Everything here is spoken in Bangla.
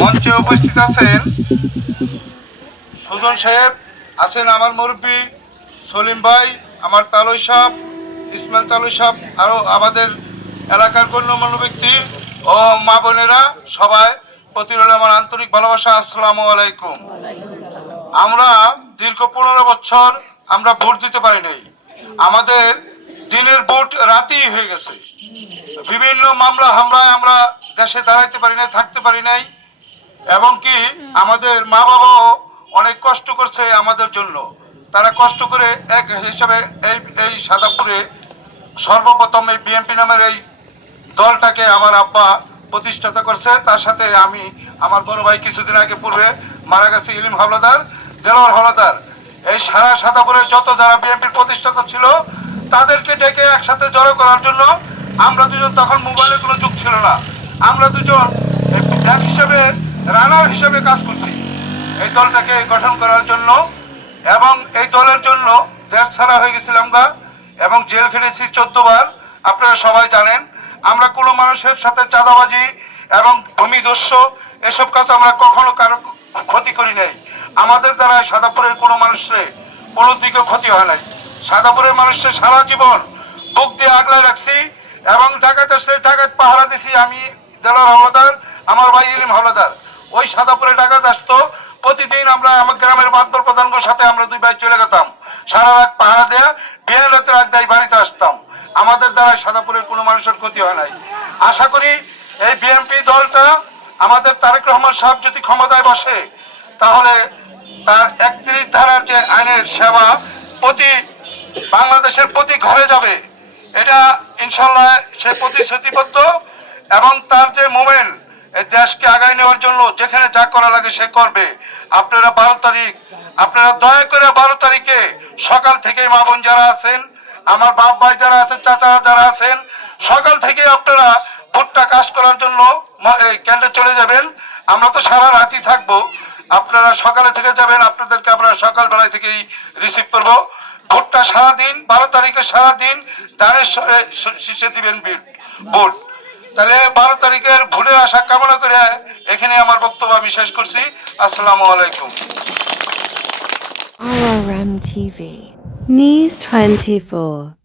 মঞ্চে উপস্থিত আছেন সুজন সাহেব, আছেন আমার মুরব্বী সলিম ভাই, আমার তালুই সাহেব, ইসমাইল তালুই সাহেব, আরও আমাদের এলাকার গণ্যমান্য ব্যক্তি ও মা বোনেরা, সবাই প্রতি রইল আমার আন্তরিক ভালোবাসা। আসসালামু আলাইকুম। আমরা দীর্ঘ 15 বছর আমরা ভোট দিতে পারি নাই। আমাদের দিনের ভোট রাতেই হয়ে গেছে। বিভিন্ন মামলা হামলায় আমরা দেশে দাঁড়াইতে পারি নাই, থাকতে পারি নাই, এবং কি আমাদের মা বাবাও অনেক কষ্ট করছে আমাদের জন্য। তারা কষ্ট করে এক হিসাবে এই এই সাদাপুরে সর্বপ্রথম এই বিএনপি নামের এই দলটাকে আমার আব্বা প্রতিষ্ঠাতা করছে। তার সাথে আমি, আমার বড় ভাই কিছুদিন আগে পূর্বে মারা গেছে, ইলিম হাওলাদার, দেলোয়ার হাওলাদার, এই সারা সাদাপুরের যত যারা বিএনপির প্রতিষ্ঠাতা ছিল তাদেরকে ডেকে একসাথে জড়ো করার জন্য আমরা দুজন, তখন মোবাইলের কোনো যুগ ছিল না, আমরা দুজন এক হিসেবে রানার হিসেবে কাজ করছি এই দলটাকে গঠন করার জন্য। এবং এই দলের জন্য দেশ ছাড়া হয়ে গেছিলাম গা, এবং জেল খেটেছি 14 বার। আপনারা সবাই জানেন আমরা কোনো মানুষের সাথে চাঁদাবাজি এবং ভূমিদস্য এসব কাজ আমরা কখনো কারো ক্ষতি করি নাই। আমাদের দ্বারা সাদাপুরের কোনো মানুষের কোনো দিকে ক্ষতি হয় নাই। সাদাপুরের মানুষের সারা জীবন বুক দিয়ে আগলায় রাখছি, এবং ডাকাত আসলে ডাকাত পাহারা দিছি আমি, দেলোয়ার হাওলাদার, আমার ভাই ইলিম হাওলাদার। ওই সাদাপুরে ডাকাত আসতো, প্রতিদিন আমরা আমার গ্রামের মাতবর প্রধানগুলোর সাথে আমরা দুই ভাই চলে যেতাম, সারা রাত পাহারা দেয়া বিয়ের রাতে রাত দেয় বাড়িতে আসতাম। আমাদের দ্বারা সাদাপুরের কোনো মানুষের ক্ষতি হয় নাই। আশা করি এই বিএনপি দলটা, আমাদের তারেক রহমান সাহেব যদি ক্ষমতায় বসে, তাহলে তার 31 ধারার যে আইনের সেবা প্রতি বাংলাদেশের প্রতি ঘরে যাবে, এটা ইনশাল্লাহ সে প্রতিশ্রুতিবদ্ধ। এবং তার যে মুভমেন্ট এই দেশকে আগায় নেওয়ার জন্য যেখানে যা করা লাগে সে করবে। আপনারা 12 তারিখ, আপনারা দয়া করে 12 তারিখে সকাল থেকে মা বোন যারা আছেন, আমার বাপ ভাই যারা আছেন, চাচারা যারা আছেন, সকাল থেকে আপনারা ভোটটা কাজ করার জন্য কেন্দ্রে চলে যাবেন। আমরা তো সারা রাতই থাকবো, আপনারা সকালে থেকে যাবেন, আপনাদেরকে আমরা সকালবেলায় থেকেই রিসিভ করবো। ভোটটা সারাদিন 12 তারিখে সারাদিন দাঁড়ের শীর্ষে দিবেন ভোট। তাহলে 12 তারিখের ভোটের আশা কামনা করে এখানে আমার বক্তব্য আমি শেষ করছি। আসসালামু আলাইকুম। RRM TV News 24